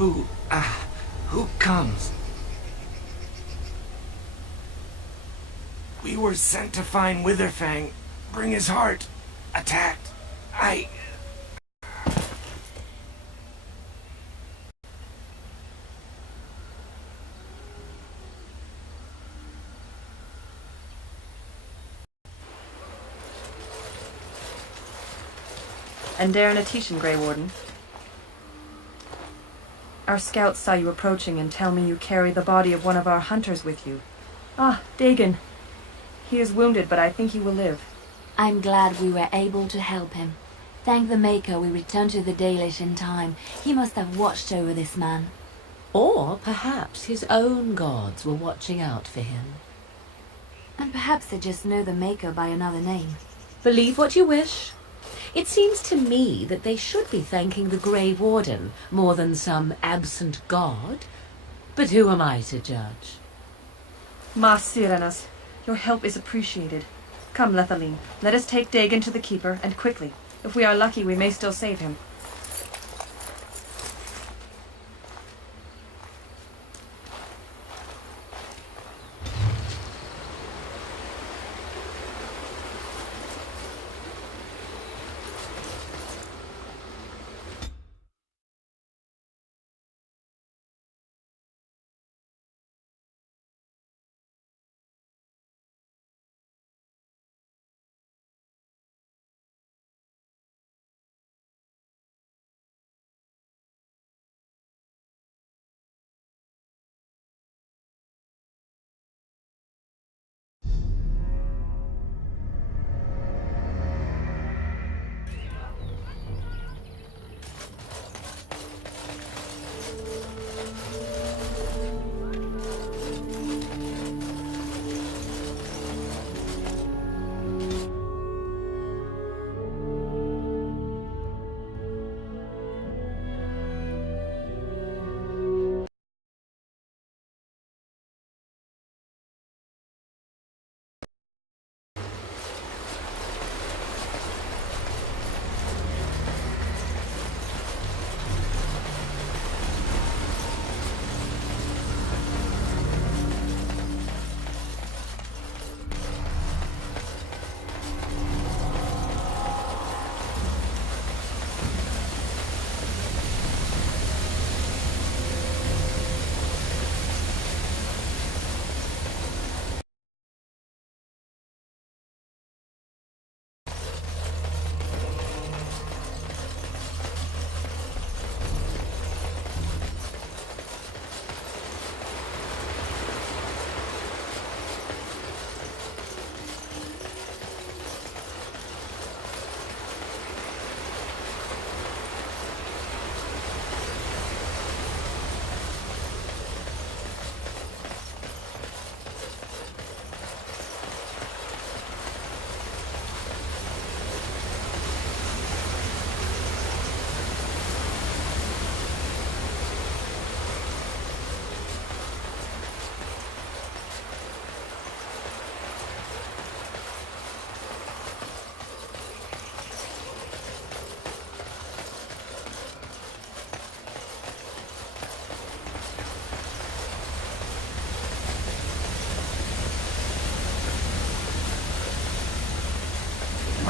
Who, who comes? We were sent to find Witherfang. Bring his heart. Attacked. Endare Natishan, Grey Warden. Our scouts saw you approaching and tell me you carry the body of one of our hunters with you. Ah, Dagon. He is wounded, but I think he will live. I'm glad we were able to help him. Thank the Maker we returned to the Dalish in time. He must have watched over this man. Or perhaps his own gods were watching out for him. And perhaps they just know the Maker by another name. Believe what you wish. It seems to me that they should be thanking the Grey Warden more than some absent god. But who am I to judge? Mas Sirenas, your help is appreciated. Come, Lethaline, let us take Dagon to the Keeper, and quickly. If we are lucky, we may still save him.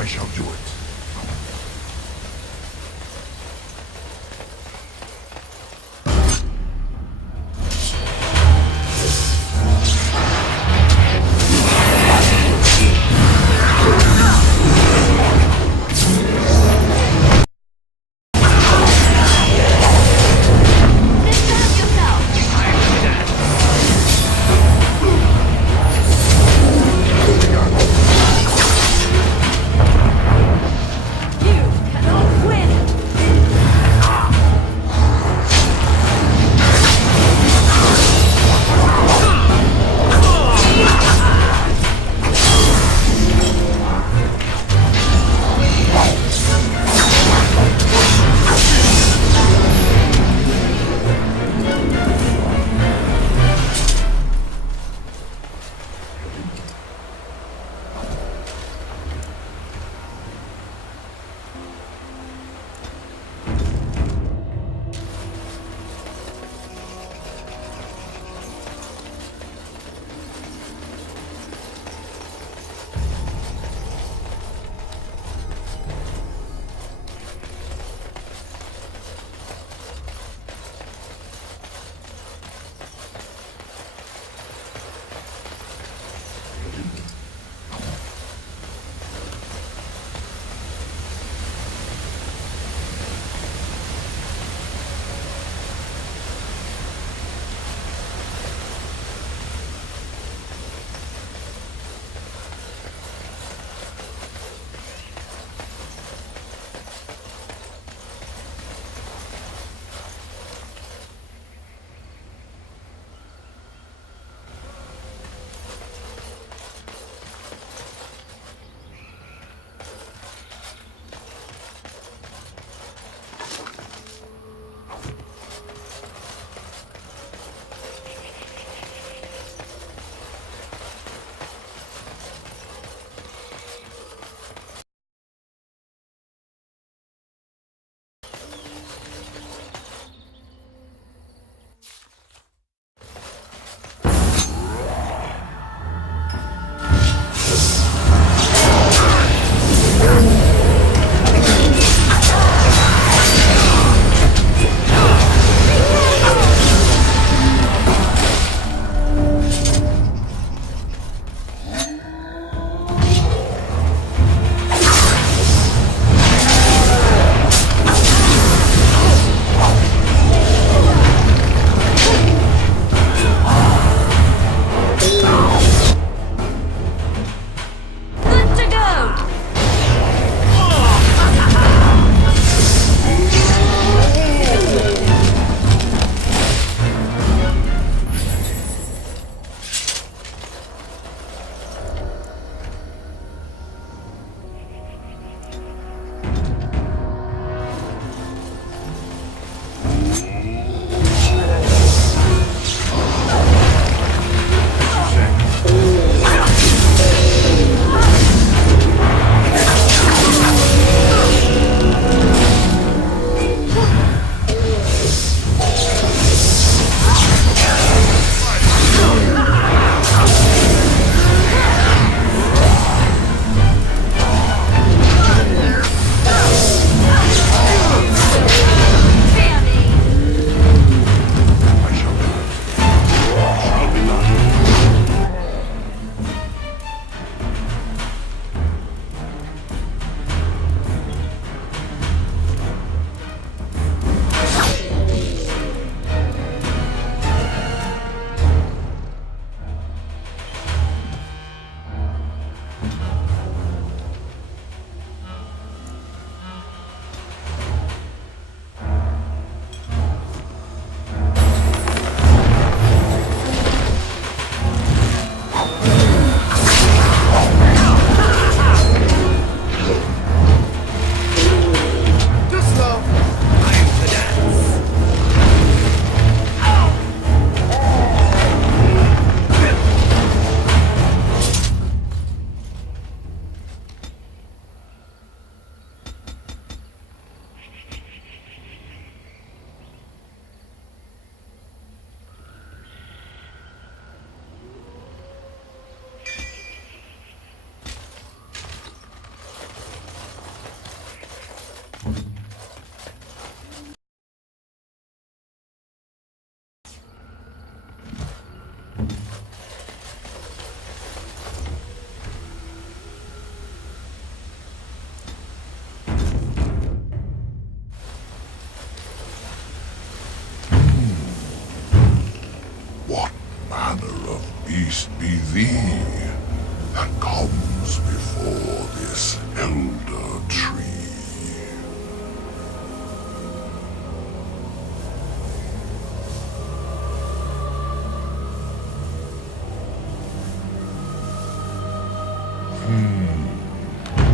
I shall do it. manner of beast be thee that comes before this elder tree?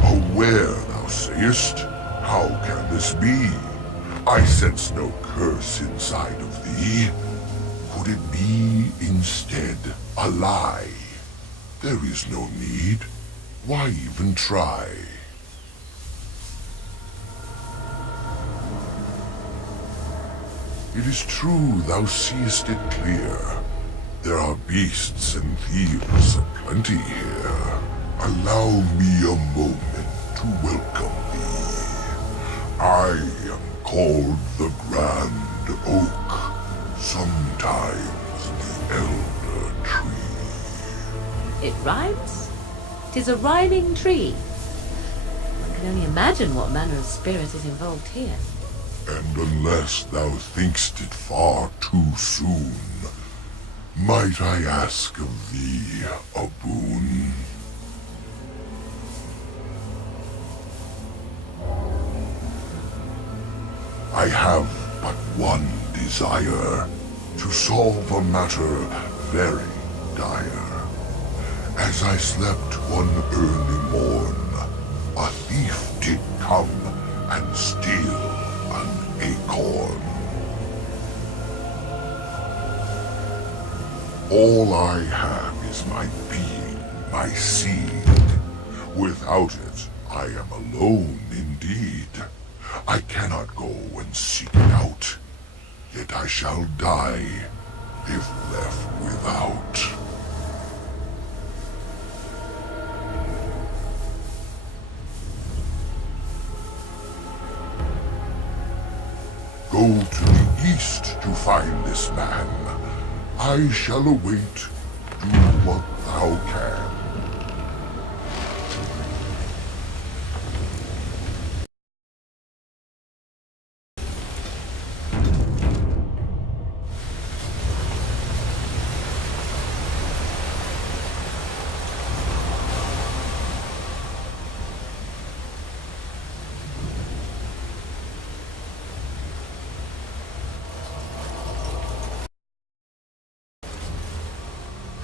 Aware, thou sayest? How can this be? I sense no curse inside of thee. Could it be, instead, a lie? There is no need. Why even try? It is true thou seest it clear. There are beasts and thieves aplenty here. Allow me a moment to welcome thee. I am called the Grand Oak, sometimes the Elder Tree. It rhymes? 'Tis a rhyming tree. One can only imagine what manner of spirit is involved here. And unless thou think'st it far too soon, might I ask of thee a boon? I have but one desire, to solve a matter very dire. As I slept one early morn, a thief did come and steal an acorn. All I have is my being, my seed. Without it, I am alone indeed. I cannot go and seek it out, yet I shall die if left without. Go to the east to find this man. I shall await. Do what thou can.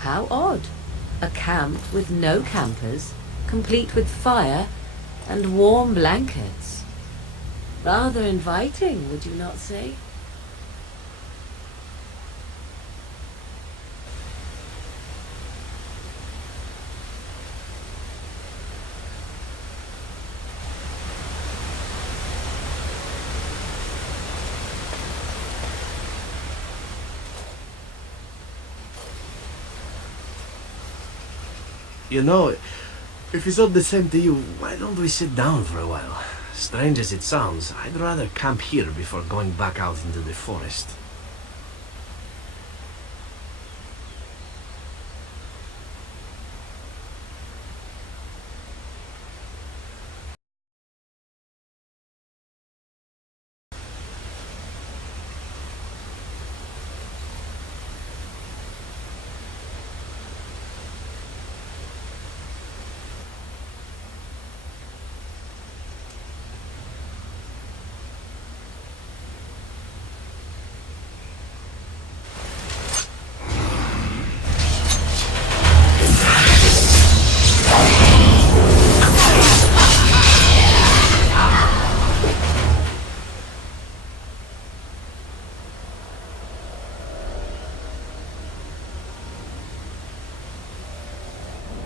How odd. A camp with no campers, complete with fire and warm blankets. Rather inviting, would you not say? You know, if it's all the same to you, why don't we sit down for a while? Strange as it sounds, I'd rather camp here before going back out into the forest.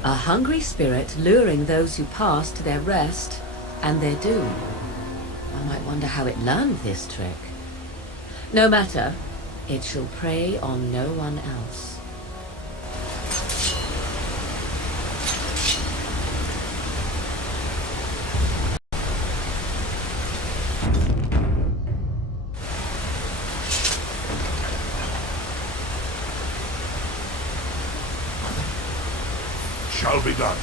A hungry spirit luring those who pass to their rest and their doom. One might wonder how it learned this trick. No matter, it shall prey on no one else. Shall be done.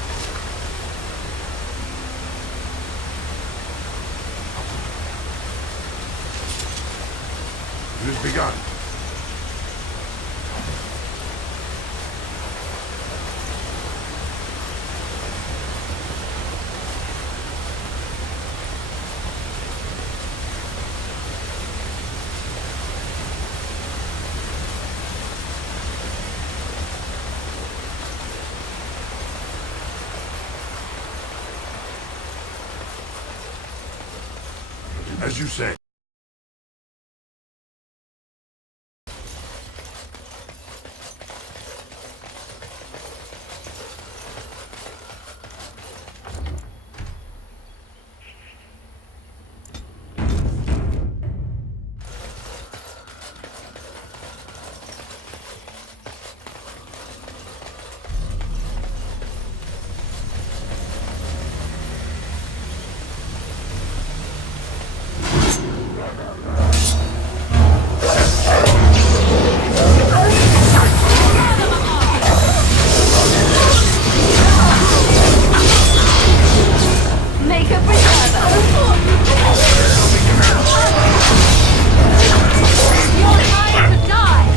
It is begun. As you say. Maker preserver! You're trying to die!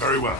Very well.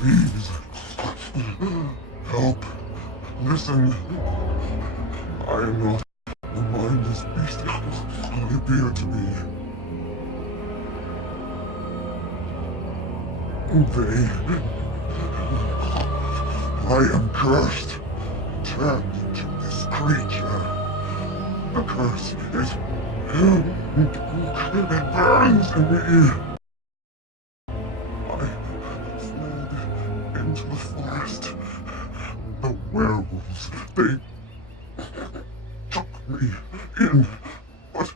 Please. Help. Listen. I am not the mindless beast I appear to be. I am cursed. Turned into this creature. The curse it burns in me. Into the forest. The werewolves, they took me in, but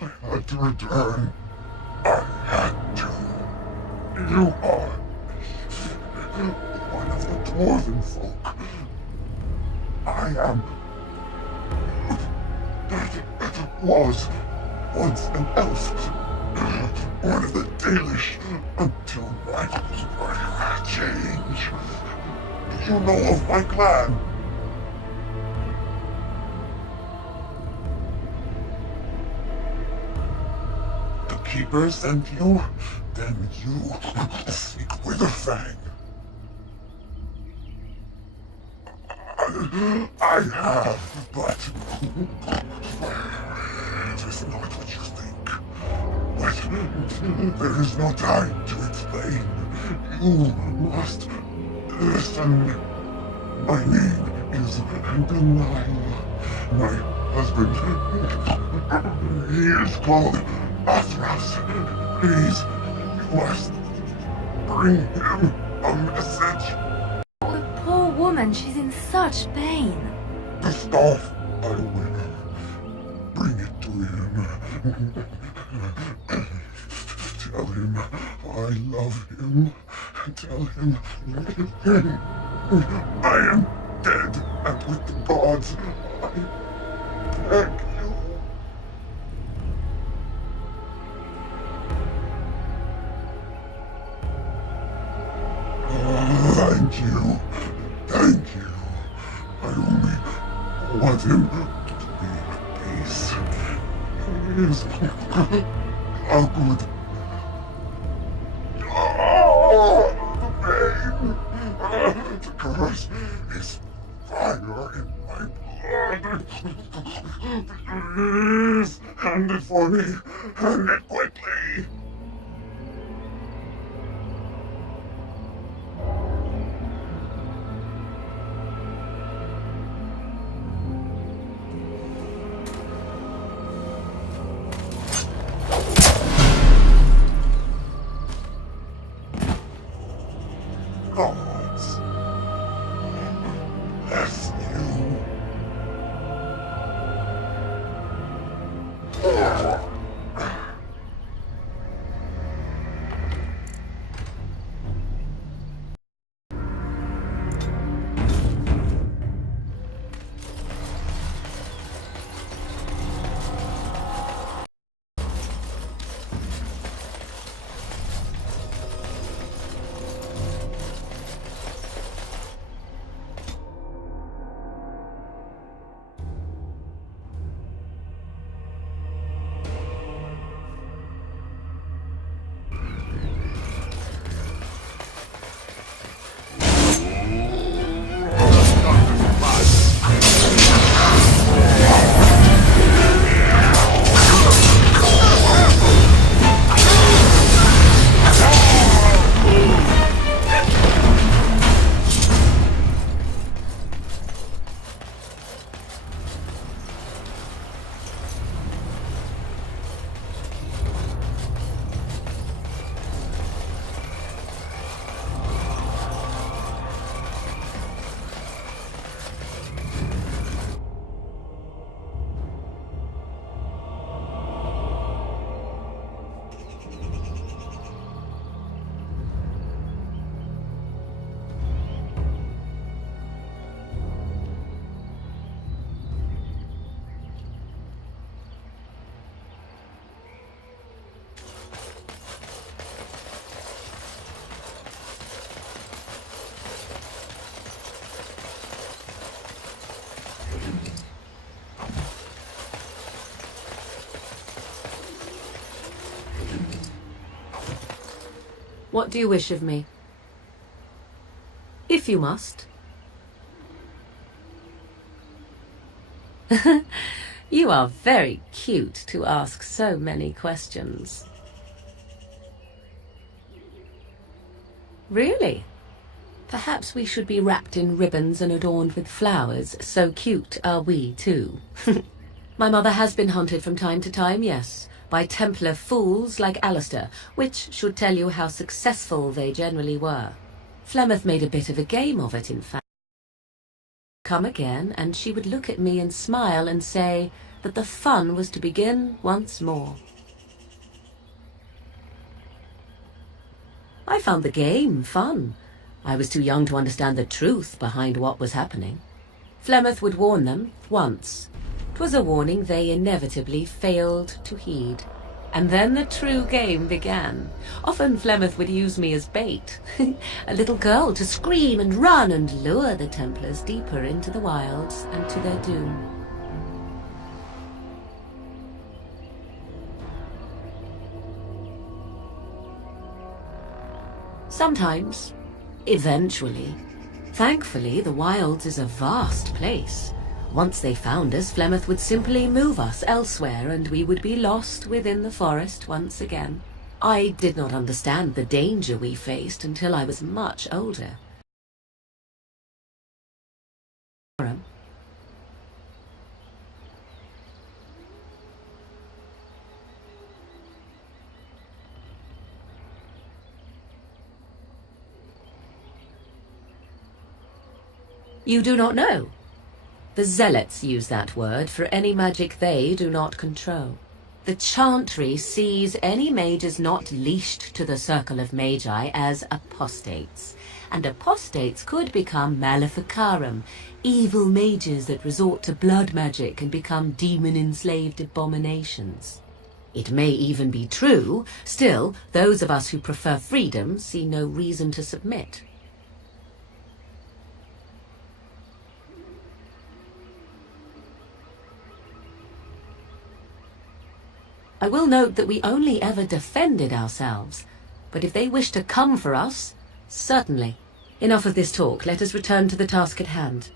I had to return. I had to. You are one of the dwarven folk. I am. That was once an elf. One of the Dalish until my change. Do you know of my clan? The Keeper sent you? Then you seek Witherfang. I have, but it is not what you think. But there is no time to explain. You must listen. My name is Denial. My husband, he is called Athras. Please, you must bring him a message. The poor woman, she's in such pain. The staff I wear. Bring it to him. Tell him I love him. Tell him I am dead and with the gods. I beg you. Thank you. Thank you. I only want him to be at peace. He is a good. Oh, the pain. The curse is fire in my blood. Please, hand it for me. Hand it quickly. Gods. Bless you. What do you wish of me? If you must. You are very cute to ask so many questions. Really? Perhaps we should be wrapped in ribbons and adorned with flowers. So cute are we, too. My mother has been hunted from time to time, yes, by Templar fools like Alistair, which should tell you how successful they generally were. Flemeth made a bit of a game of it, in fact. Come again, and she would look at me and smile and say that the fun was to begin once more. I found the game fun. I was too young to understand the truth behind what was happening. Flemeth would warn them once. 'Twas a warning they inevitably failed to heed. And then the true game began. Often Flemeth would use me as bait, a little girl to scream and run and lure the Templars deeper into the wilds and to their doom. Sometimes, eventually. Thankfully, the wilds is a vast place. Once they found us, Flemeth would simply move us elsewhere and we would be lost within the forest once again. I did not understand the danger we faced until I was much older. You do not know? The Zealots use that word for any magic they do not control. The Chantry sees any mages not leashed to the Circle of Magi as apostates, and apostates could become Maleficarum, evil mages that resort to blood magic and become demon-enslaved abominations. It may even be true, still, those of us who prefer freedom see no reason to submit. I will note that we only ever defended ourselves, but if they wish to come for us, certainly. Enough of this talk. Let us return to the task at hand.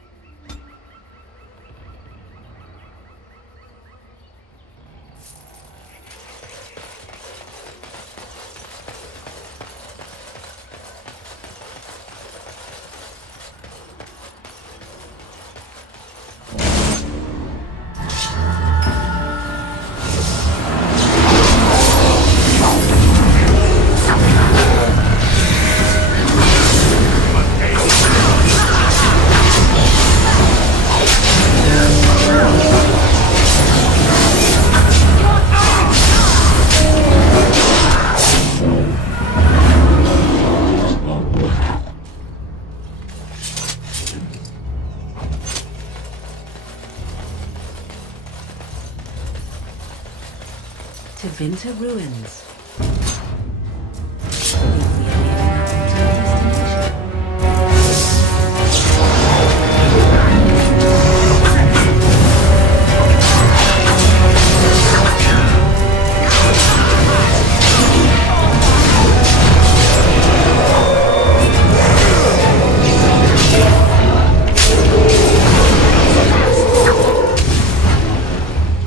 To Vinter Ruins.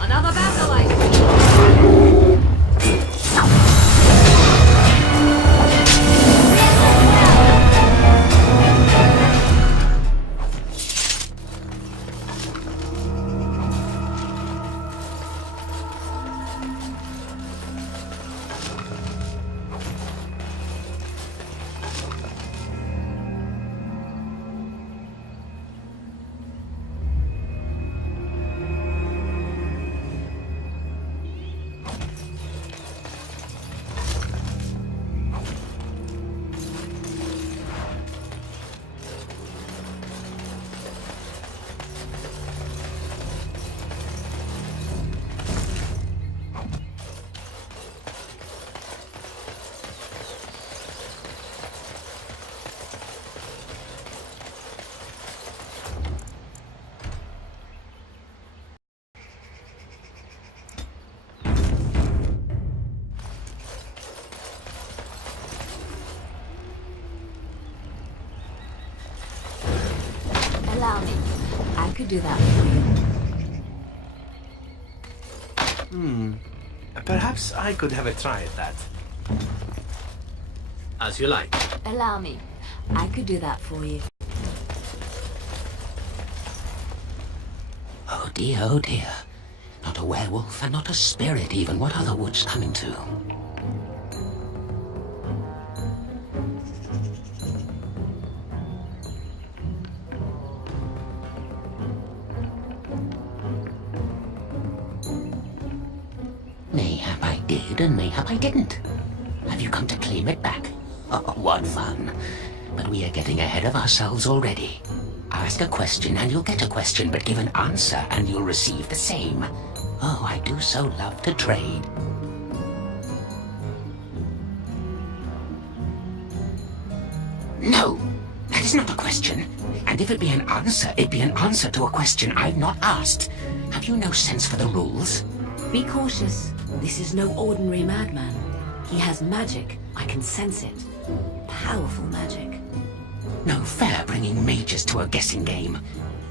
Another battle, I see. Allow me. I could do that for you. Perhaps I could have a try at that. As you like. Allow me. I could do that for you. Oh dear. Not a werewolf and not a spirit even. What are the woods coming to? Mayhap I did and mayhap I didn't. Have you come to claim it back? Oh, what fun. But we are getting ahead of ourselves already. Ask a question and you'll get a question, but give an answer and you'll receive the same. Oh, I do so love to trade. No, that is not a question. And if it be an answer, it be an answer to a question I've not asked. Have you no sense for the rules? Be cautious. This is no ordinary madman. He has magic. I can sense it. Powerful magic. No fair bringing mages to a guessing game.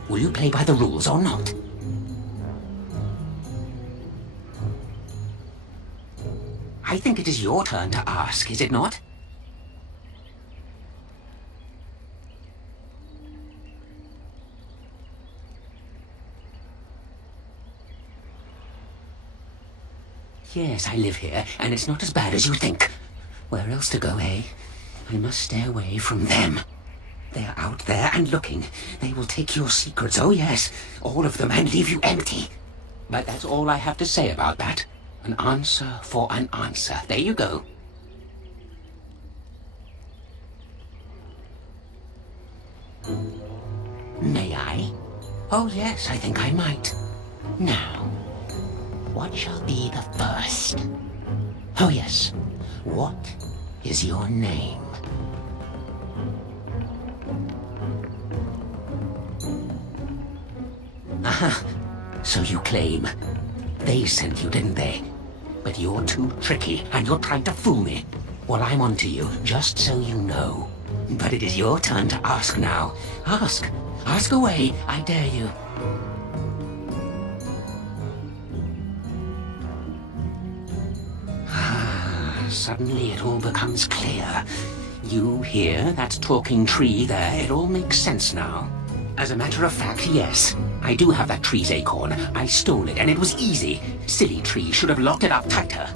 Will you play by the rules or not? I think it is your turn to ask, is it not? Yes, I live here, and it's not as bad as you think. Where else to go, eh? I must stay away from them. They are out there and looking. They will take your secrets, oh yes, all of them, and leave you empty. But that's all I have to say about that. An answer for an answer. There you go. May I? Oh yes, I think I might. Now, what shall be the first? Oh yes, what is your name? Aha, so you claim. They sent you, didn't they? But you're too tricky, and you're trying to fool me. Well, I'm on to you, just so you know. But it is your turn to ask now. Ask. Ask away, I dare you. Suddenly it all becomes clear. You hear that talking tree there? It all makes sense now. As a matter of fact, yes. I do have that tree's acorn. I stole it, and it was easy. Silly tree should have locked it up tighter.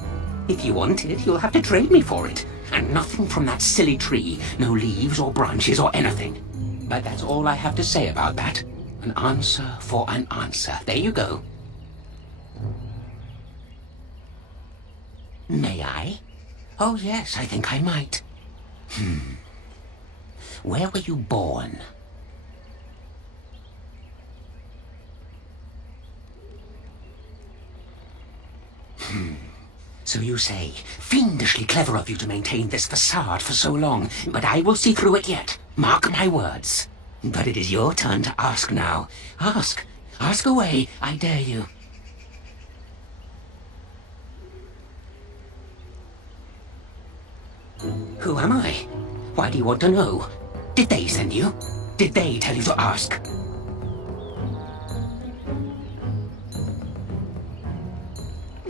If you want it, you'll have to trade me for it. And nothing from that silly tree. No leaves or branches or anything. But that's all I have to say about that. An answer for an answer. There you go. May I? Oh, yes, I think I might. Where were you born? So you say, fiendishly clever of you to maintain this facade for so long, but I will see through it yet. Mark my words. But it is your turn to ask now. Ask. Ask away, I dare you. Who am I? Why do you want to know? Did they send you? Did they tell you to ask?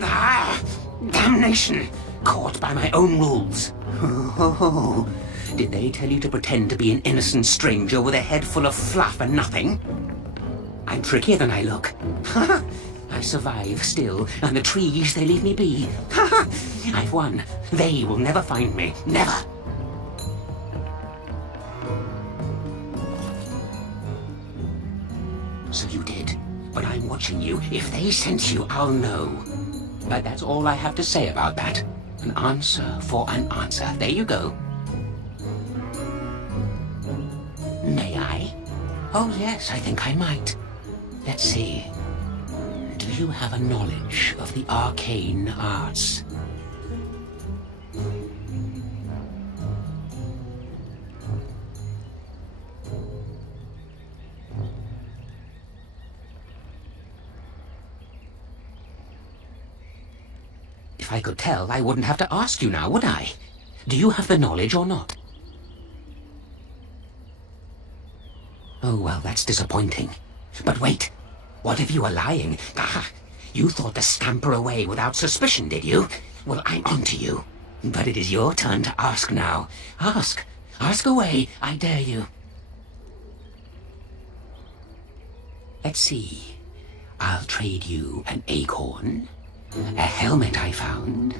Ah! Damnation! Caught by my own rules. Oh, did they tell you to pretend to be an innocent stranger with a head full of fluff and nothing? I'm trickier than I look. I survive still, and the trees, they leave me be. I've won. They will never find me. Never. So you did. But I'm watching you. If they sent you, I'll know. But that's all I have to say about that. An answer for an answer. There you go. May I? Oh, yes, I think I might. Let's see. Do you have a knowledge of the arcane arts? If I could tell, I wouldn't have to ask you now, would I? Do you have the knowledge or not? Oh, well, that's disappointing. But wait, what if you were lying? Ah, you thought to scamper away without suspicion, did you? Well, I'm on to you. But it is your turn to ask now. Ask. Ask away, I dare you. Let's see. I'll trade you an acorn, a helmet I found,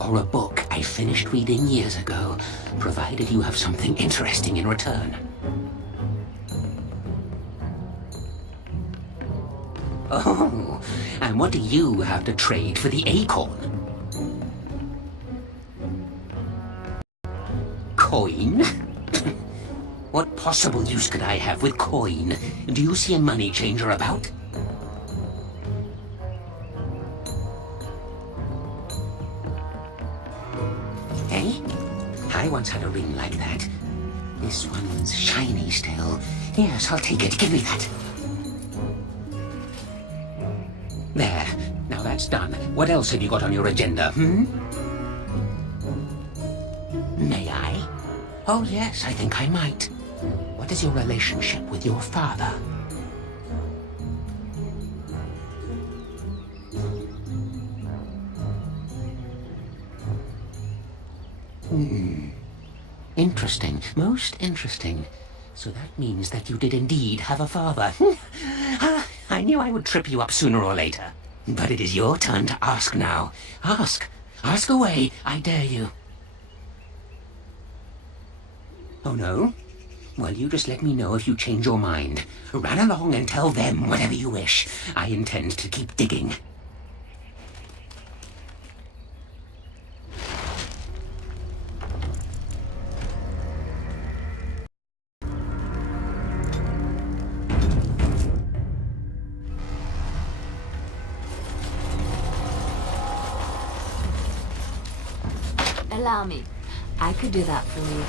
or a book I finished reading years ago, provided you have something interesting in return. Oh, and what do you have to trade for the acorn? Coin? What possible use could I have with coin? Do you see a money changer about? Eh? I once had a ring like that. This one's shiny still. Yes, I'll take it. Give me that. There. Now that's done. What else have you got on your agenda, May I? Oh, yes, I think I might. What is your relationship with your father? Interesting. Most interesting. So that means that you did indeed have a father. I knew I would trip you up sooner or later. But it is your turn to ask now. Ask. Ask away, I dare you. Oh, no? Well, you just let me know if you change your mind. Run along and tell them whatever you wish. I intend to keep digging. Allow me. I could do that for you.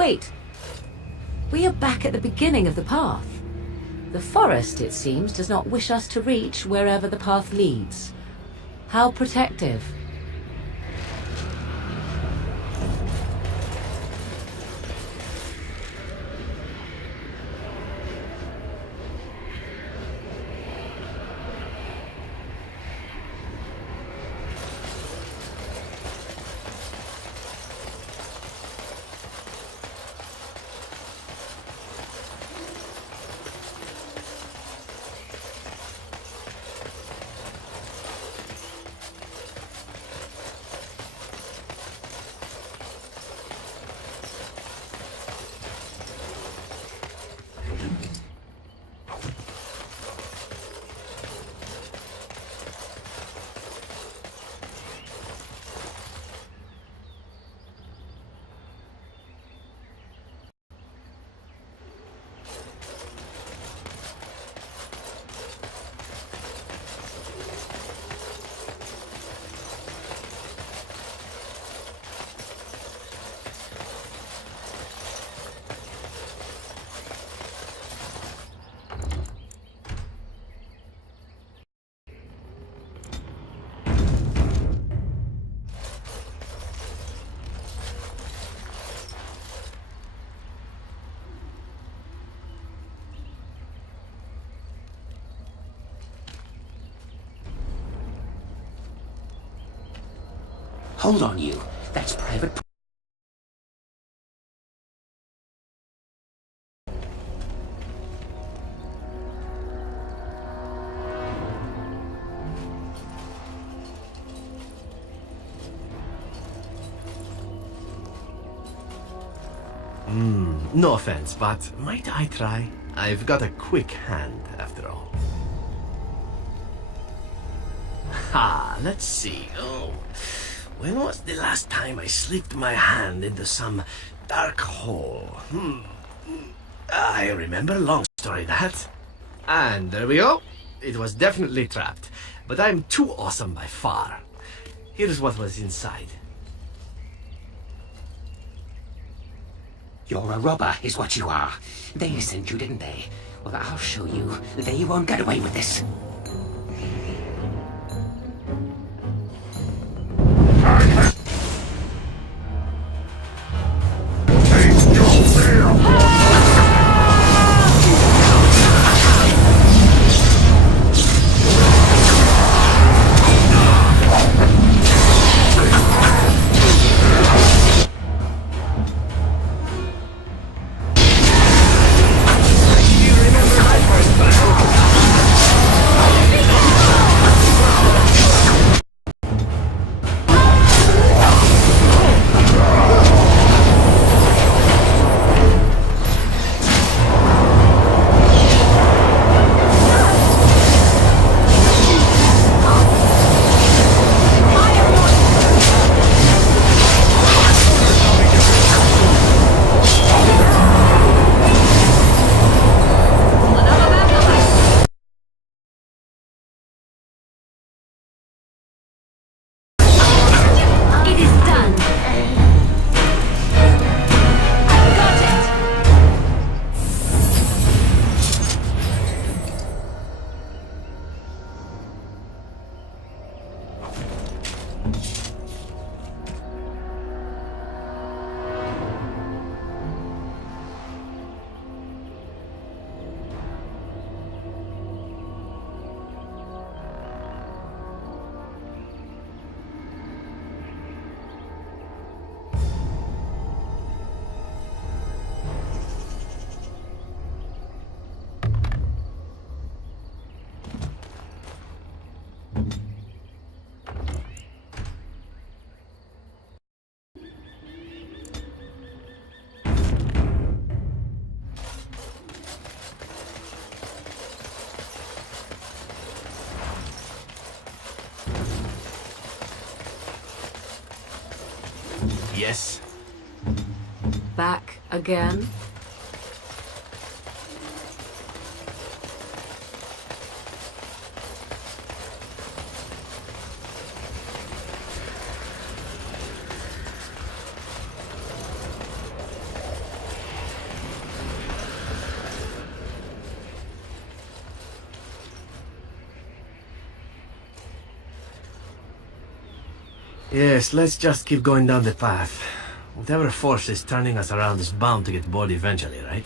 Wait. We are back at the beginning of the path. The forest, it seems, does not wish us to reach wherever the path leads. How protective. Hold on, you. That's private. No offense, but might I try? I've got a quick hand, after all. Ha, let's see. Oh, when was the last time I slipped my hand into some dark hole? I remember, long story that. And there we go. It was definitely trapped, but I'm too awesome by far. Here's what was inside. You're a robber, is what you are. They sent you, didn't they? Well, I'll show you. They won't get away with this. Yes. Back again? Yes, let's just keep going down the path. Whatever force is turning us around is bound to get bored eventually, right?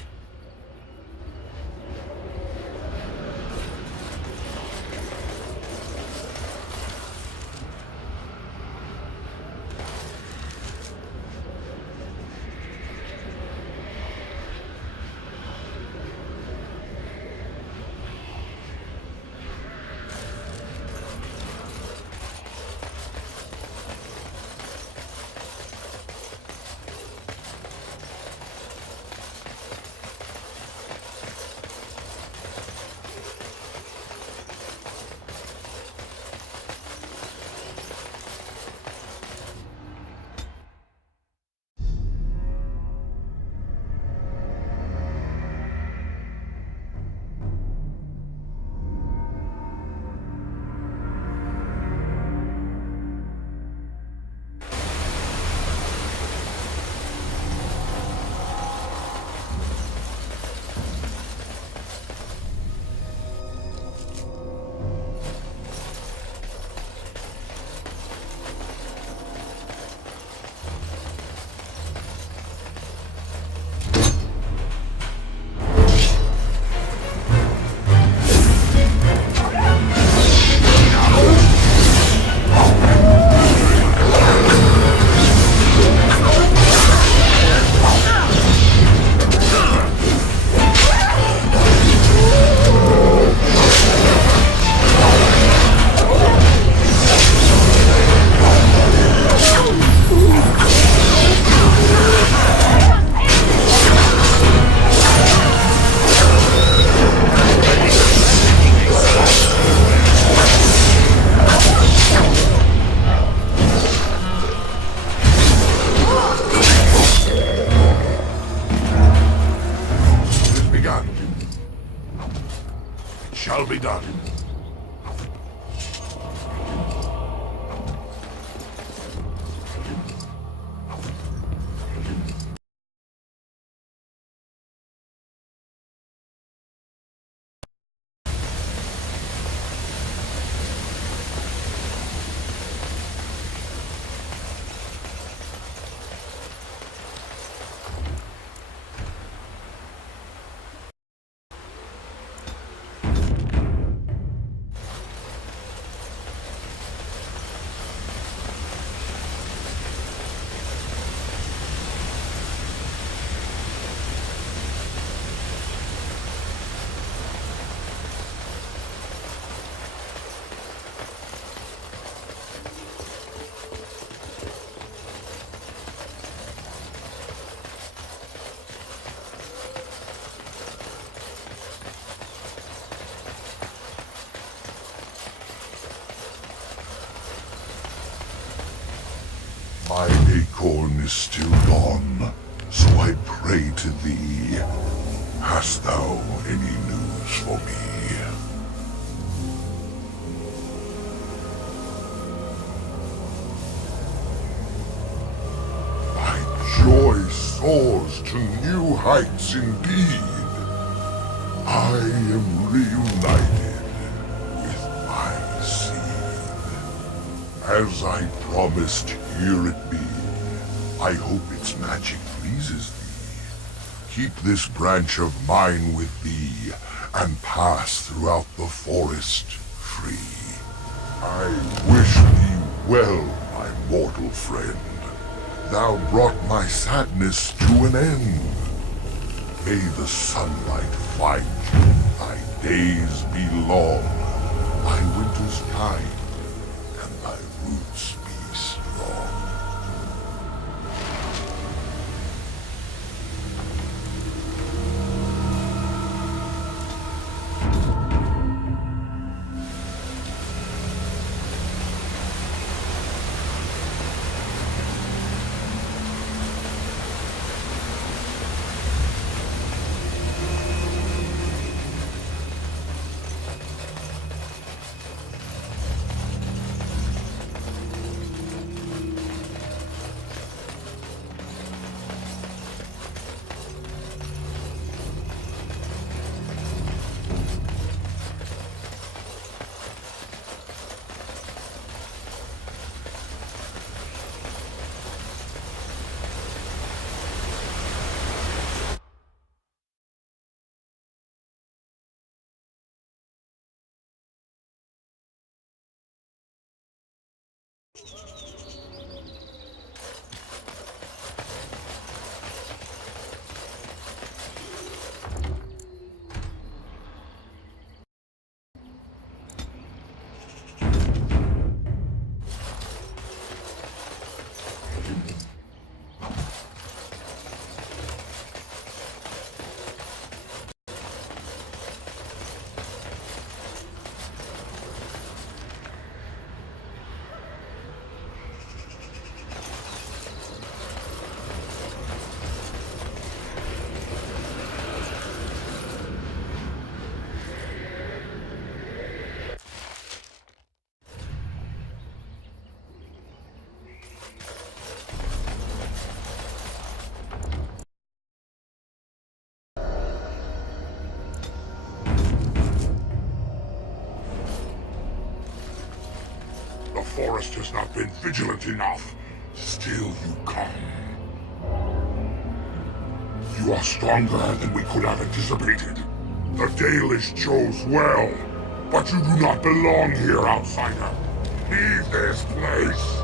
Shall be done. My acorn is still gone, so I pray to thee. Hast thou any news for me? My joy soars to new heights indeed. I am reunited with my seed. As I promised, here it be. I hope its magic pleases thee. Keep this branch of mine with thee, and pass throughout the forest free. I wish thee well, my mortal friend. Thou brought my sadness to an end. May the sunlight find you, thy days be long, thy winters kind, and thy roots be strong. forest has not been vigilant enough. Still you come. You are stronger than we could have anticipated. The Dalish chose well, but you do not belong here, outsider. Leave this place.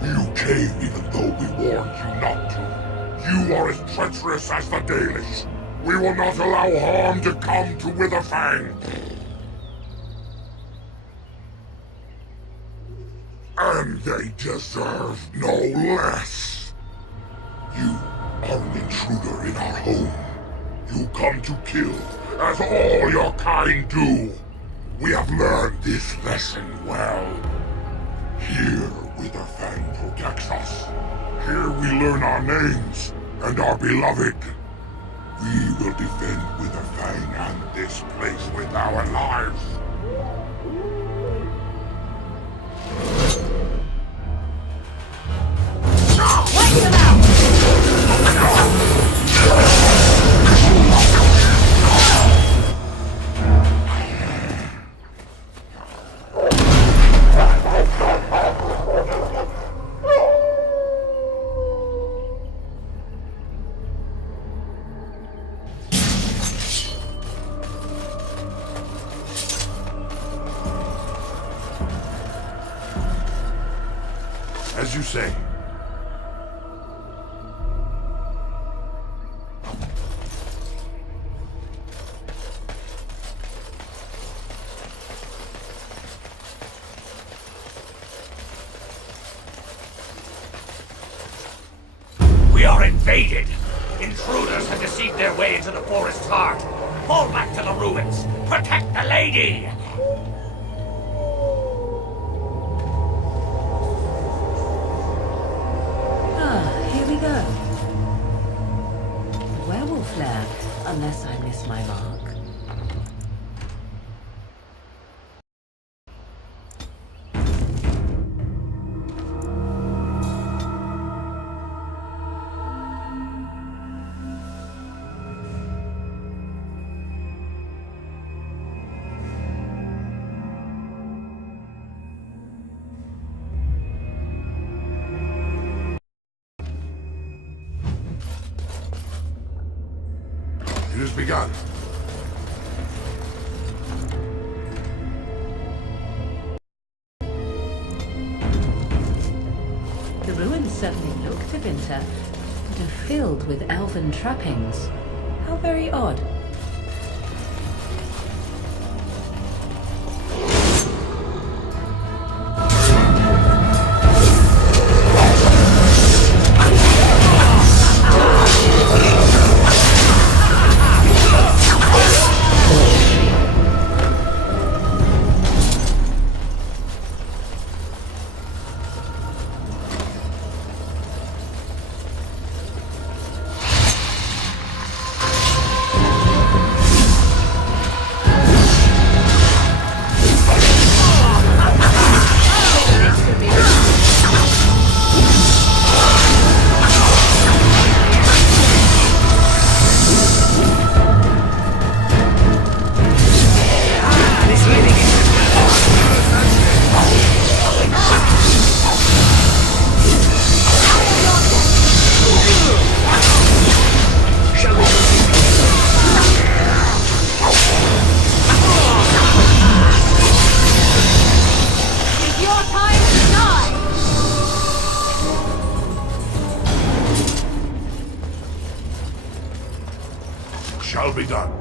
You came even though we warned you not to. You are as treacherous as the Dalish. We will not allow harm to come to Witherfang. And they deserve no less. You are an intruder in our home. You come to kill, as all your kind do. We have learned this lesson well. Here, Witherfang protects us. Here we learn our names and are beloved. We will defend Witherfang and this place with our lives. As you say. We are invaded! Intruders have deceived their way into the forest's heart. Fall back to the ruins! Protect the lady! Here we go. Werewolf lair, unless I miss my mark. It has begun. The ruins certainly look Tevinter, but are filled with elven trappings. How very odd. Shall be done.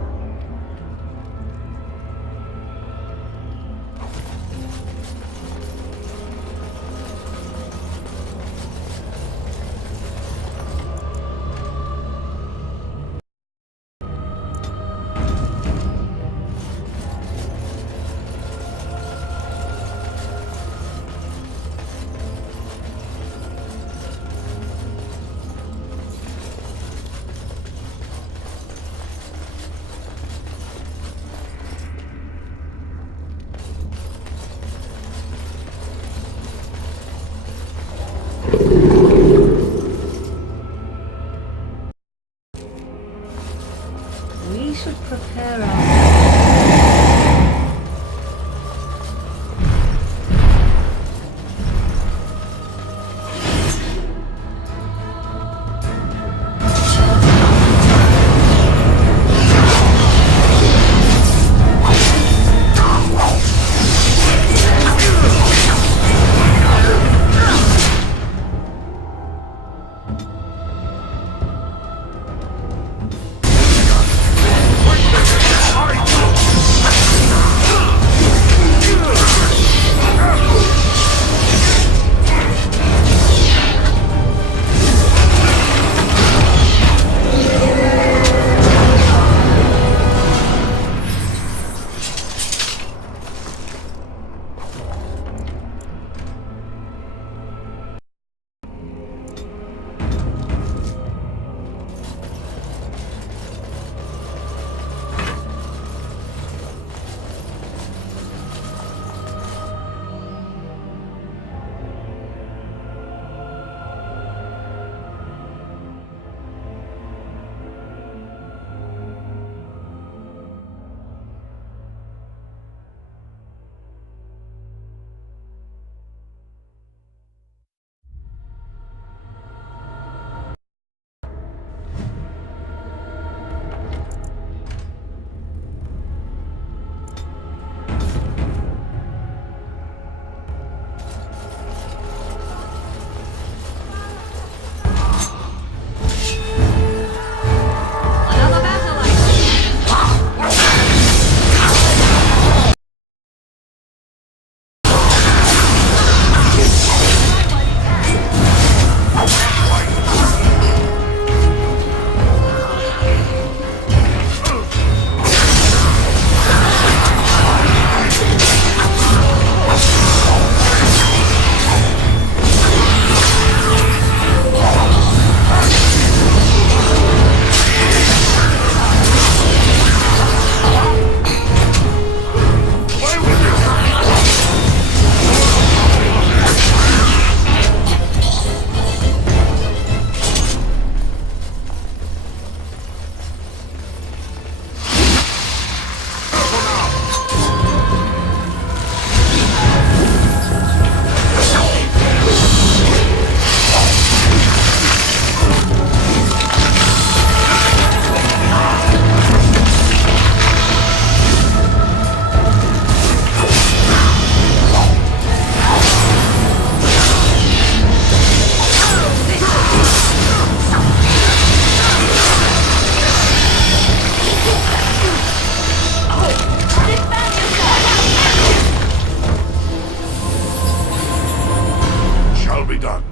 done.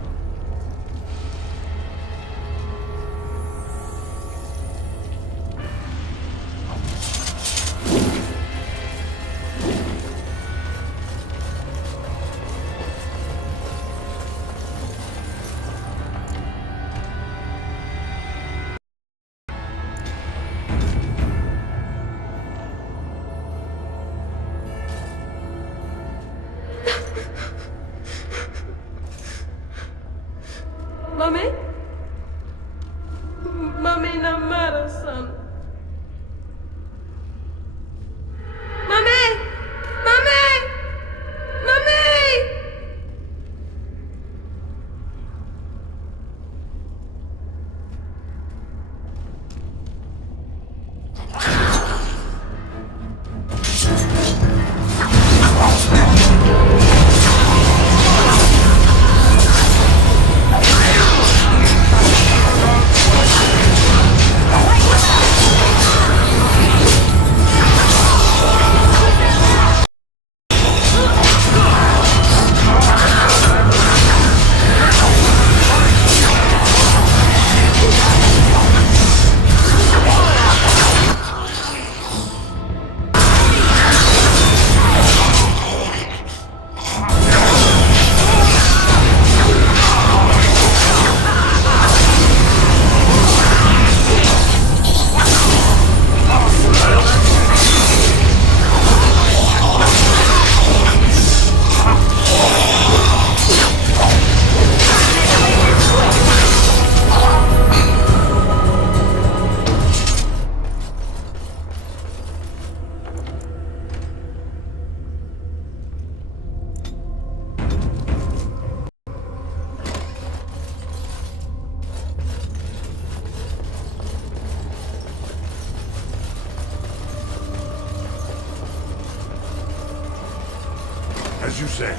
Mummy? Mummy, no matter, son. Mummy! Mummy! Mummy! As you say.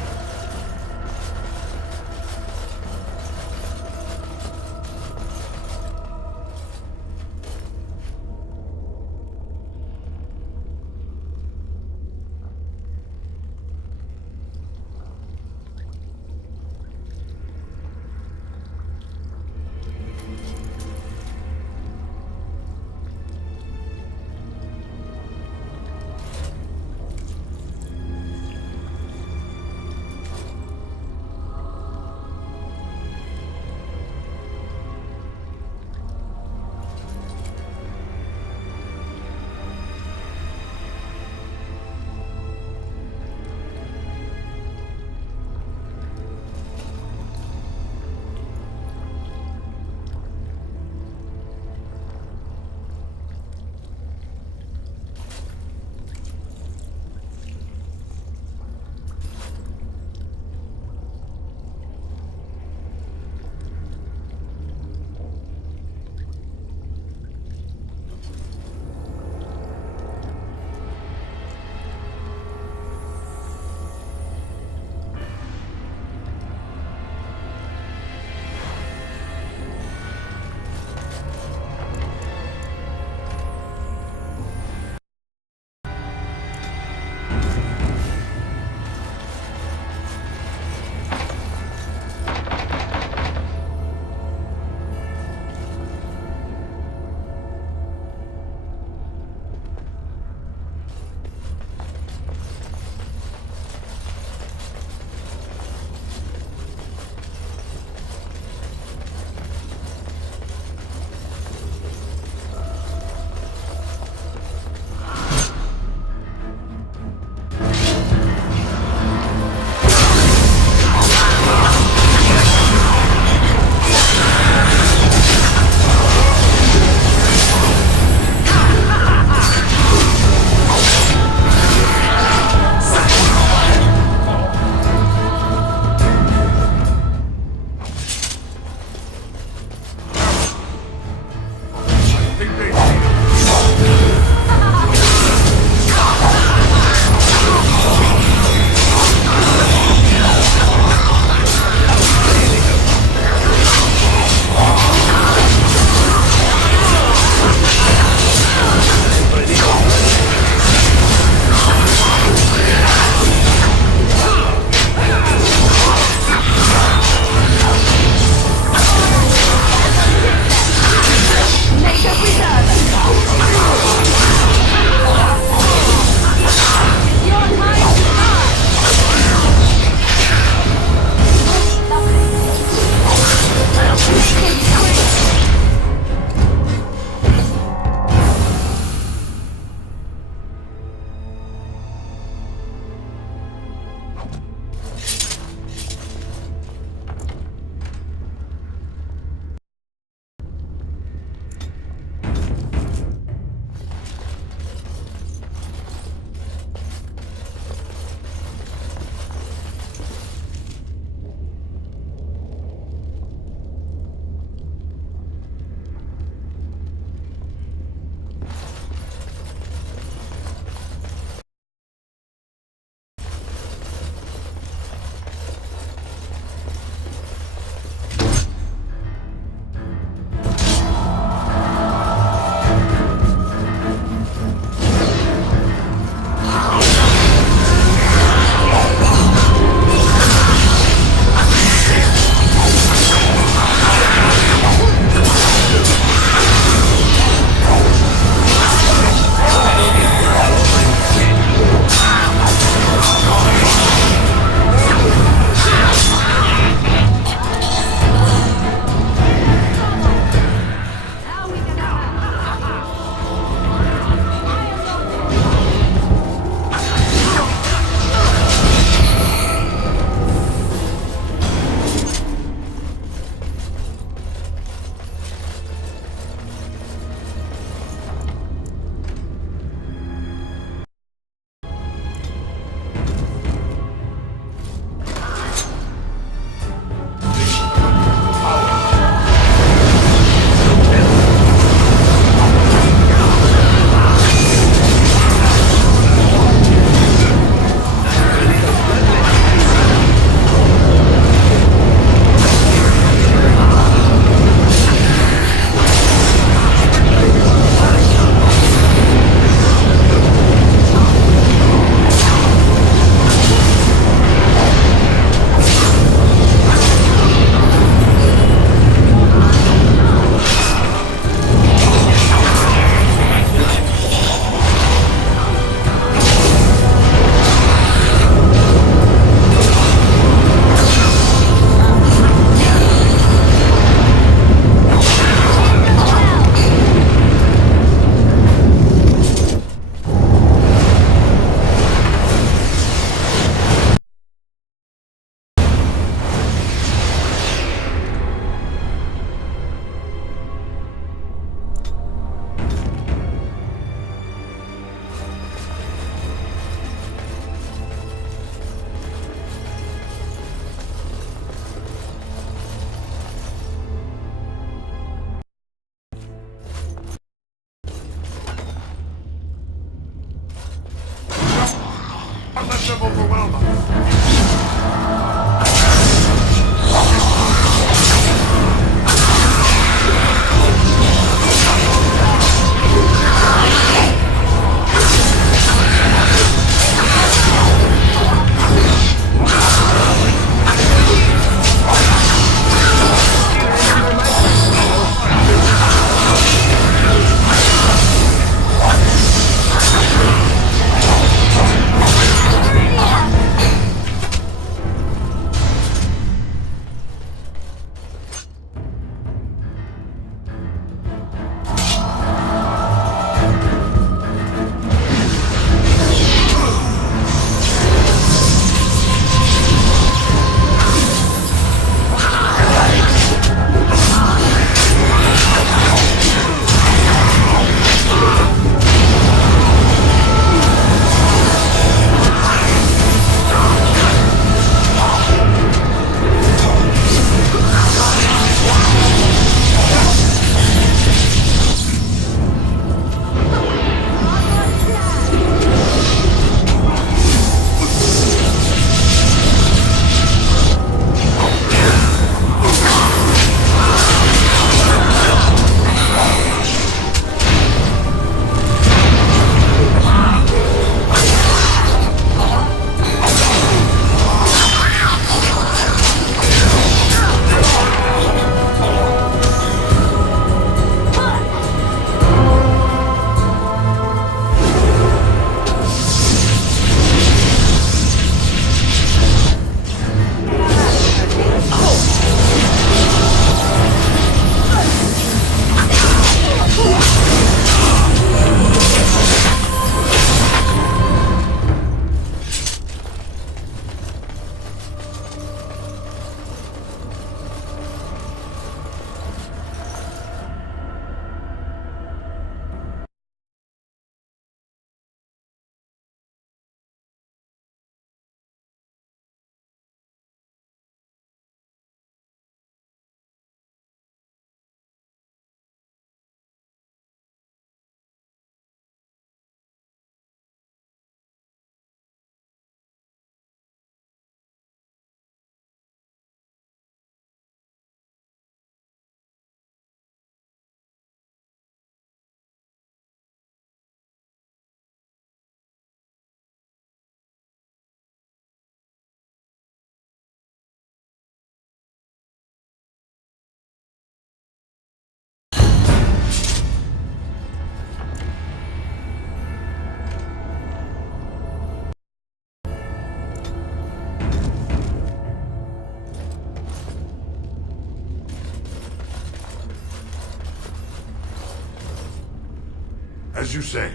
As you say.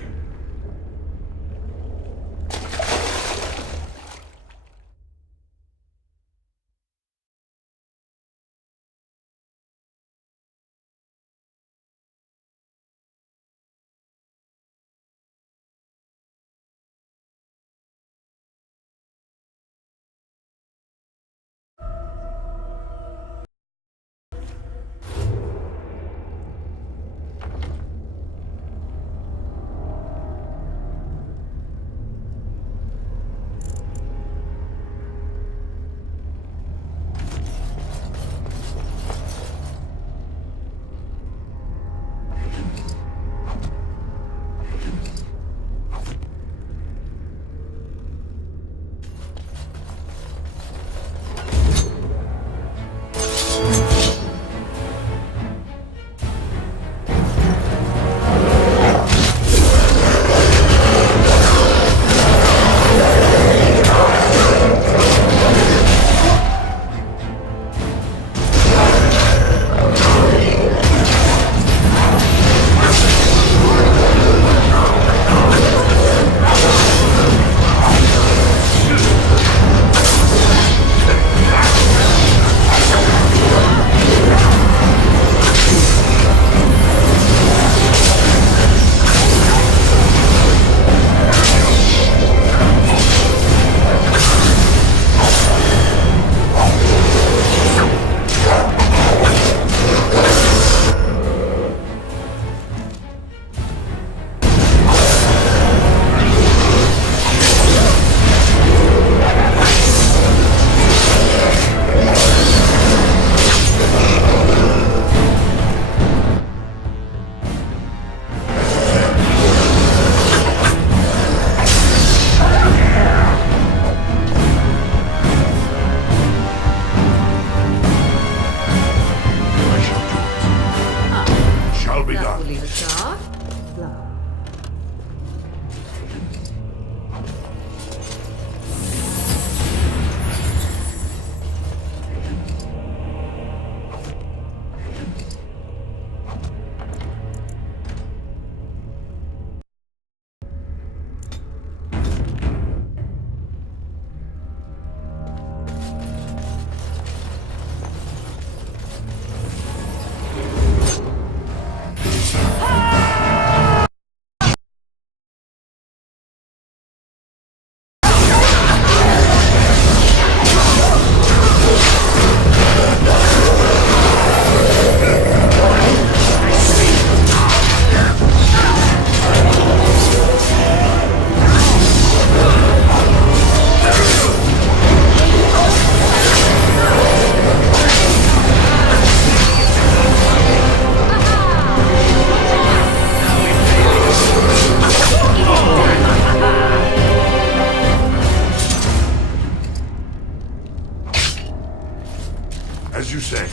As you say.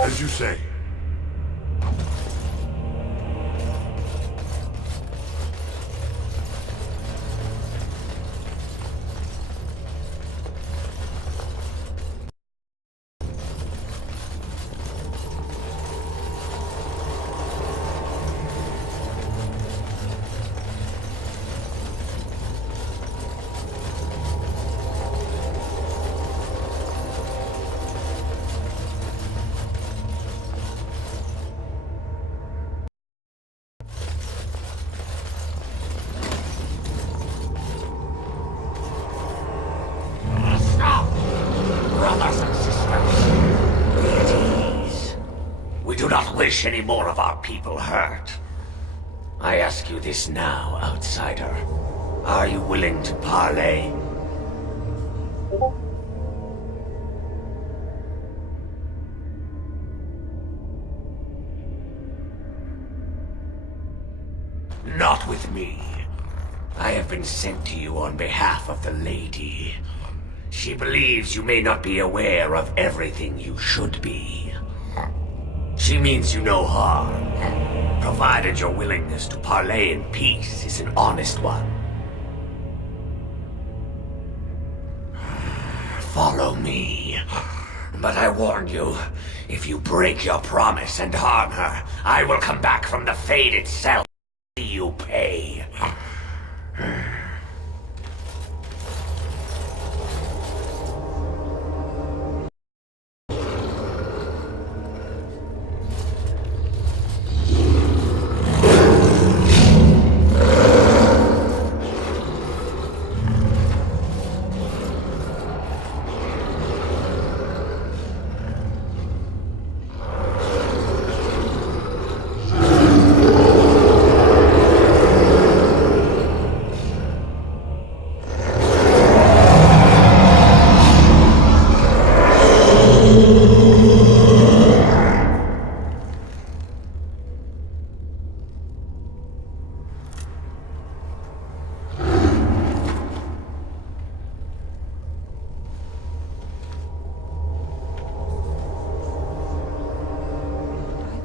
As you say. wish any more of our people hurt. I ask you this now, outsider. Are you willing to parley? Not with me. I have been sent to you on behalf of the Lady. She believes you may not be aware of everything you should be. She means you no harm, provided your willingness to parley in peace is an honest one. Follow me. But I warn you, if you break your promise and harm her, I will come back from the Fade itself. You pay.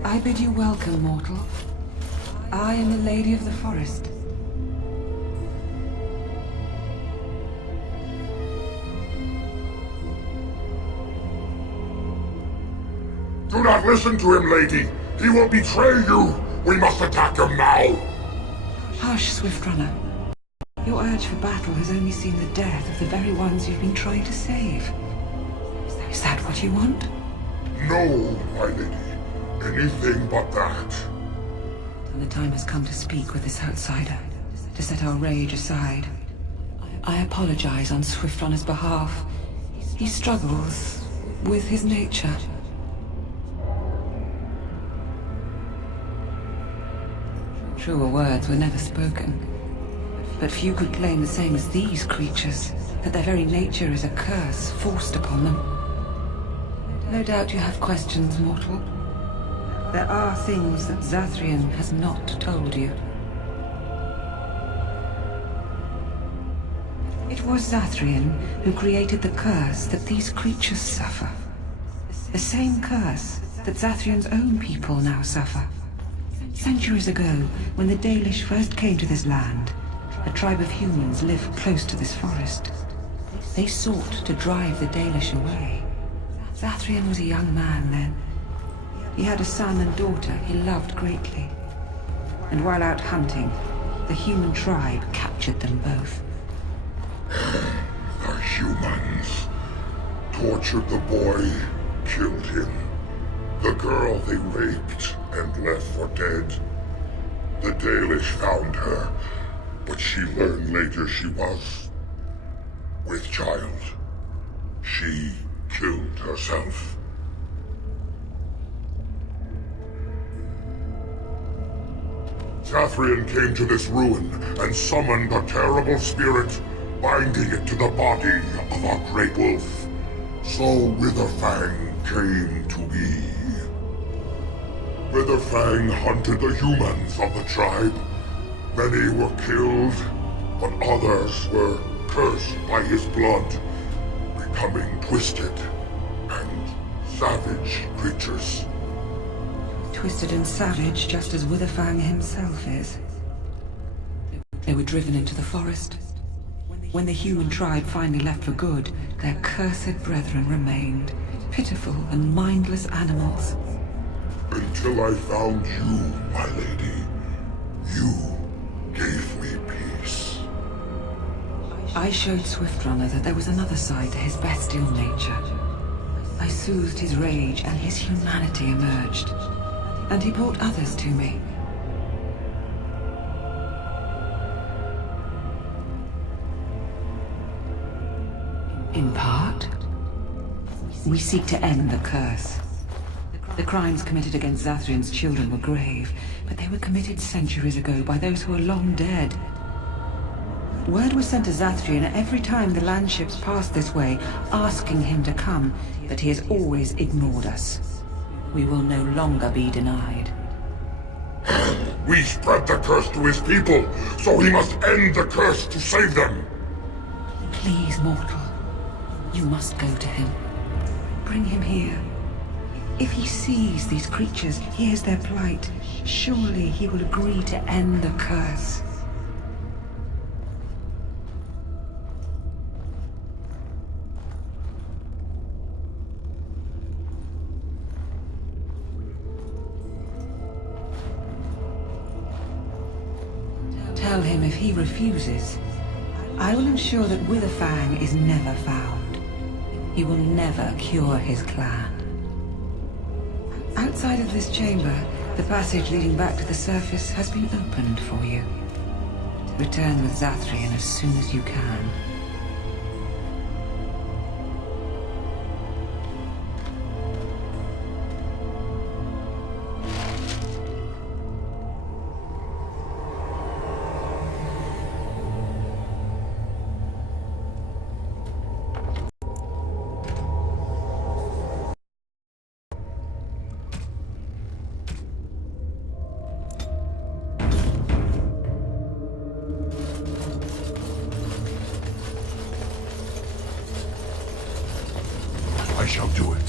I bid you welcome, mortal. I am the Lady of the Forest. Do not listen to him, lady. He will betray you. We must attack him now. Hush, Swiftrunner. Your urge for battle has only seen the death of the very ones you've been trying to save. Is that what you want? No, my lady. Anything but that. And the time has come to speak with this outsider, to set our rage aside. I apologize on Swiftrunner's behalf. He struggles with his nature. Truer words were never spoken. But few could claim the same as these creatures, that their very nature is a curse forced upon them. No doubt you have questions, mortal. There are things that Zathrian has not told you. It was Zathrian who created the curse that these creatures suffer. The same curse that Zathrian's own people now suffer. Centuries ago, when the Dalish first came to this land, a tribe of humans lived close to this forest. They sought to drive the Dalish away. Zathrian was a young man then. He had a son and daughter he loved greatly. And while out hunting, the human tribe captured them both. The humans tortured the boy, killed him. The girl they raped and left for dead. The Dalish found her, but she learned later she was with child. She killed herself. Zathrian came to this ruin and summoned a terrible spirit, binding it to the body of our great wolf. So Witherfang came to be. Witherfang hunted the humans of the tribe. Many were killed, but others were cursed by his blood, becoming twisted and savage creatures. Twisted and savage, just as Witherfang himself is. They were driven into the forest. When the human tribe finally left for good, their cursed brethren remained, pitiful and mindless animals. Until I found you, my lady. You gave me peace. I showed Swiftrunner that there was another side to his bestial nature. I soothed his rage and his humanity emerged. And he brought others to me. In part, we seek to end the curse. The crimes committed against Zathrian's children were grave, but they were committed centuries ago by those who are long dead. Word was sent to Zathrian every time the landships passed this way, asking him to come, but he has always ignored us. We will no longer be denied. We spread the curse to his people, so he must end the curse to save them. Please, mortal. You must go to him. Bring him here. If he sees these creatures, hears their plight, surely he will agree to end the curse. Tell him if he refuses, I will ensure that Witherfang is never found. He will never cure his clan. Outside of this chamber, the passage leading back to the surface has been opened for you. Return with Zathrian as soon as you can. I shall do it.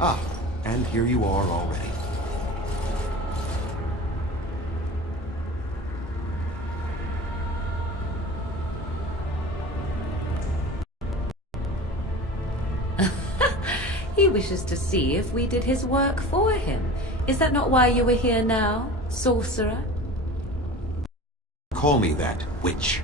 Ah, and here you are already. He wishes to see if we did his work for him. Is that not why you were here now, sorcerer? Call me that, witch.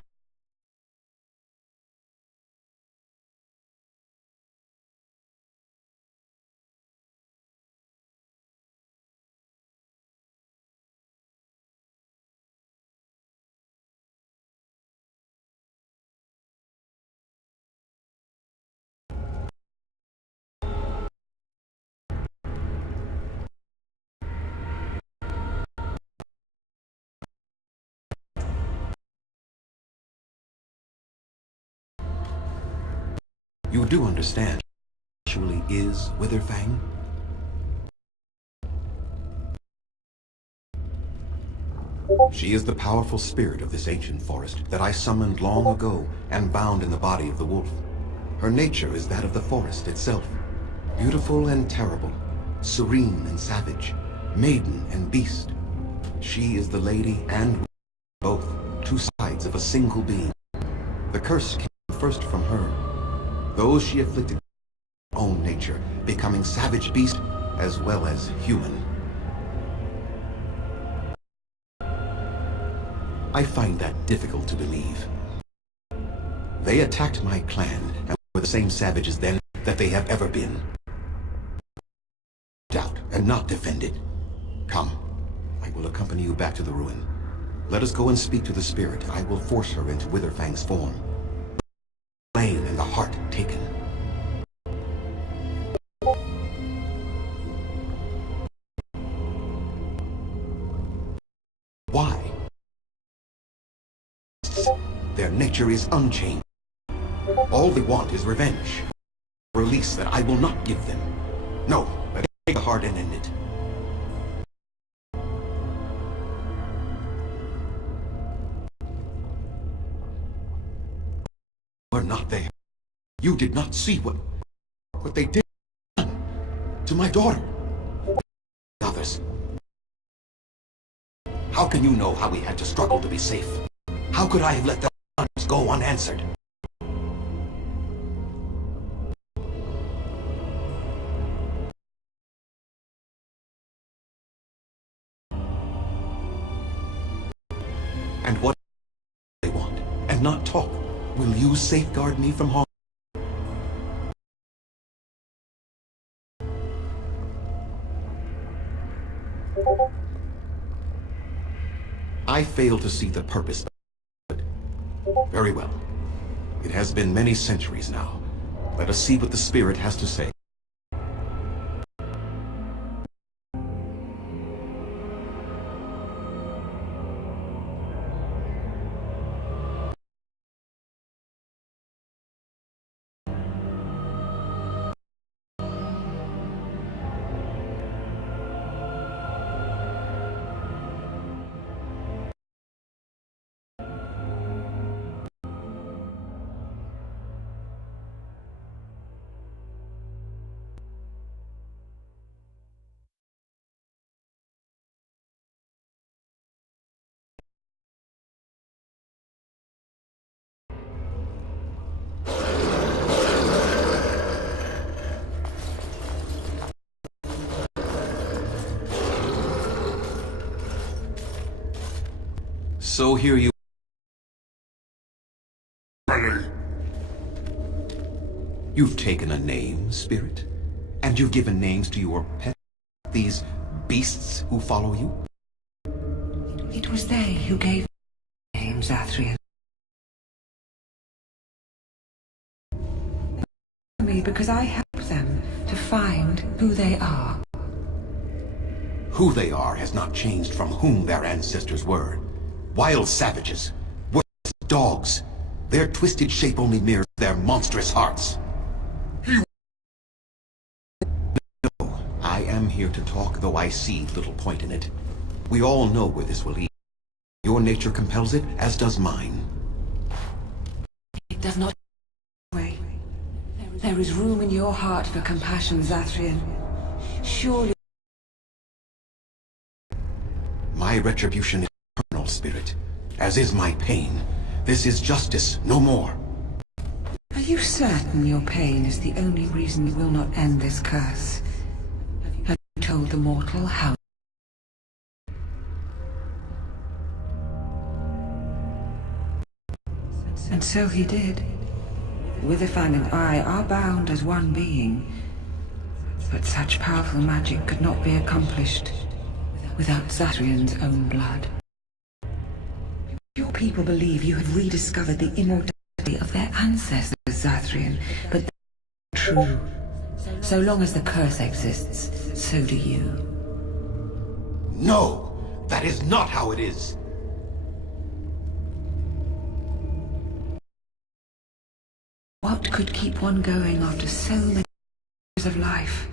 You do understand, actually is Witherfang? She is the powerful spirit of this ancient forest that I summoned long ago and bound in the body of the wolf. Her nature is that of the forest itself. Beautiful and terrible, serene and savage, maiden and beast. She is the lady and both, two sides of a single being. The curse came first from her. Those she afflicted her own nature, becoming savage beast as well as human. I find that difficult to believe. They attacked my clan and were the same savages then that they have ever been. Doubt and not defended. Come, I will accompany you back to the ruin. Let us go and speak to the spirit. I will force her into Witherfang's form. Slain and the heart taken. Why? Their nature is unchanged. All they want is revenge. Release that I will not give them. No, let me take the heart and end it. not there. You did not see what they did to my daughter. Others. How can you know how we had to struggle to be safe? How could I have let their sons go unanswered? And what they want, and not talk. Will you safeguard me from harm? I fail to see the purpose. Very well. It has been many centuries now. Let us see what the spirit has to say. So here you... You've taken a name, Spirit? And you've given names to your pets? These beasts who follow you? It was they who gave names, Zathrian. Me because I help them to find who they are. Who they are has not changed from whom their ancestors were. Wild savages, worthless dogs. Their twisted shape only mirrors their monstrous hearts. No, I am here to talk, though I see little point in it. We all know where this will lead. Your nature compels it, as does mine. It does not... Wait. There is room in your heart for compassion, Zathrian. Surely... My retribution is eternal, Spirit, as is my pain. This is justice, no more. Are you certain your pain is the only reason you will not end this curse? Have you told the mortal how? And so he did. Witherfang and I are bound as one being. But such powerful magic could not be accomplished without Zathrian's own blood. Your people believe you have rediscovered the immortality of their ancestors, Zathrian, but that's not true. So long as the curse exists, so do you. No! That is not how it is! What could keep one going after so many years of life?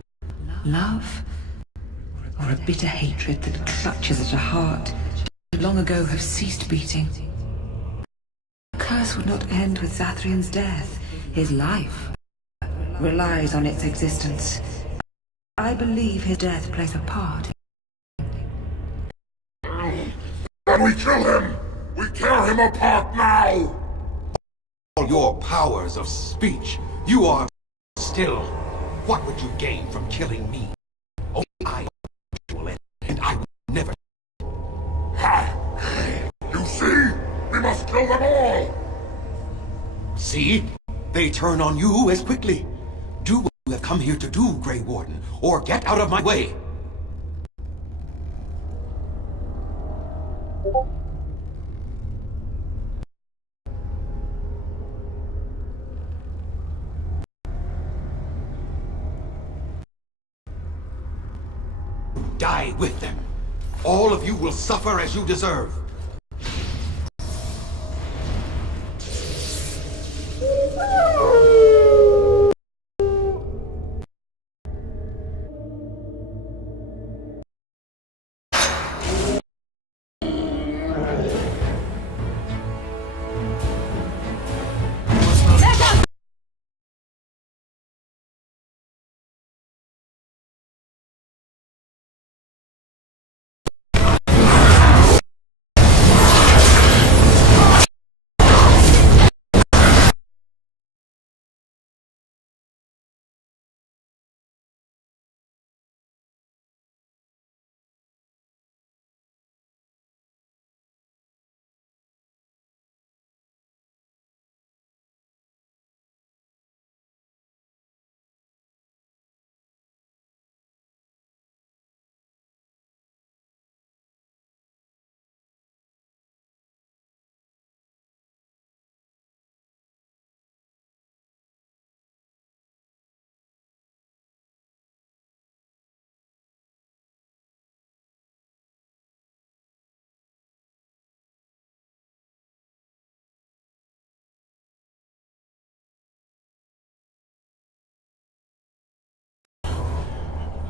Love? Or a bitter hatred that clutches at a heart that long ago have ceased beating? The curse would not end with Zathrian's death. His life relies on its existence. I believe his death plays a part. Then we kill him! We tear him apart now! All your powers of speech, you are still. What would you gain from killing me? Only I will end, and I will never. Ha! You see? We must kill them all! See? They turn on you as quickly. Do what you have come here to do, Grey Warden, or get out of my way. Die with them. All of you will suffer as you deserve.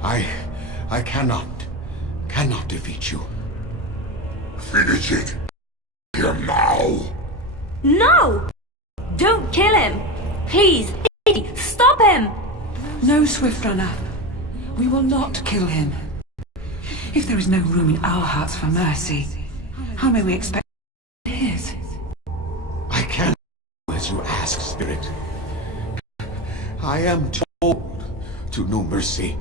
I cannot defeat you. Finish it. Him now. No! Don't kill him! Please, stop him! No, Swift Runner. We will not kill him. If there is no room in our hearts for mercy, how may we expect his? I can't do as you ask, Spirit. I am too old to know mercy.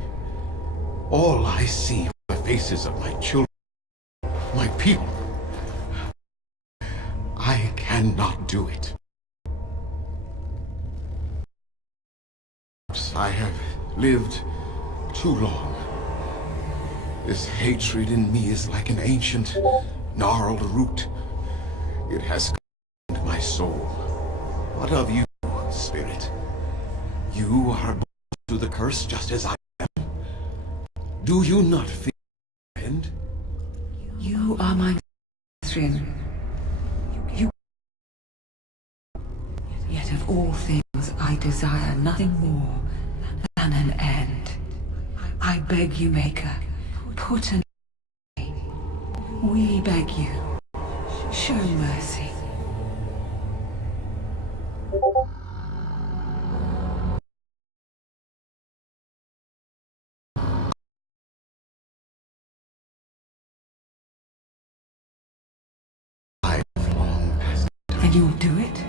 All I see are the faces of my children, my people. I cannot do it. Perhaps I have lived too long. This hatred in me is like an ancient, gnarled root. It has consumed my soul. What of you, Spirit? You are born to the curse just as I am. Do you not feel the end? You are my Thrin. You. Yet of all things, I desire nothing more than an end. I beg you, Maker, put an end. We beg you, show mercy. I have long passed. And you'll do it?